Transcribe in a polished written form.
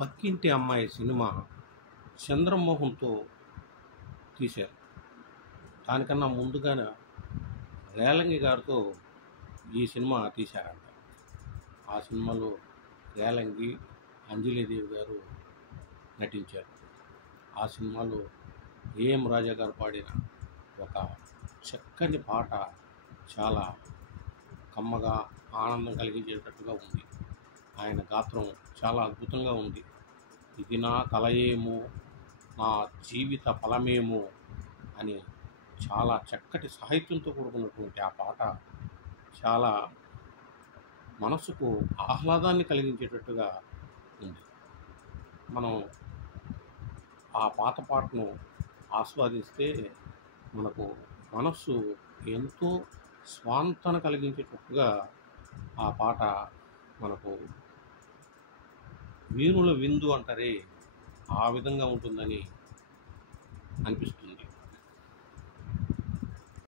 పక్కింటి అమ్మాయి సినిమా చంద్రమోహన్తో తీశారు. దానికన్నా ముందుగానే రేలంగి గారితో ఈ సినిమా తీశారంట. ఆ సినిమాలో రేలంగి, అంజలీదేవి గారు నటించారు. ఆ సినిమాలో ఏఎం రాజా గారు పాడిన ఒక చక్కని పాట చాలా కమ్మగా ఆనందం కలిగించేటట్టుగా ఉంది. ఆయన గాత్రం చాలా అద్భుతంగా ఉంది. ఇది నా కలయేమో, నా జీవిత ఫలమేమో అని చాలా చక్కటి సాహిత్యంతో కూడుకున్నటువంటి ఆ పాట చాలా మనసుకు ఆహ్లాదాన్ని కలిగించేటట్టుగా ఉంది. మనం ఆ పాటను ఆస్వాదిస్తే మనకు మనస్సు ఎంతో స్వాంతన కలిగించేటట్టుగా ఆ పాట మనకు వీణుల విందు అంటారే, ఆ విధంగా ఉంటుందని అనిపిస్తుంది.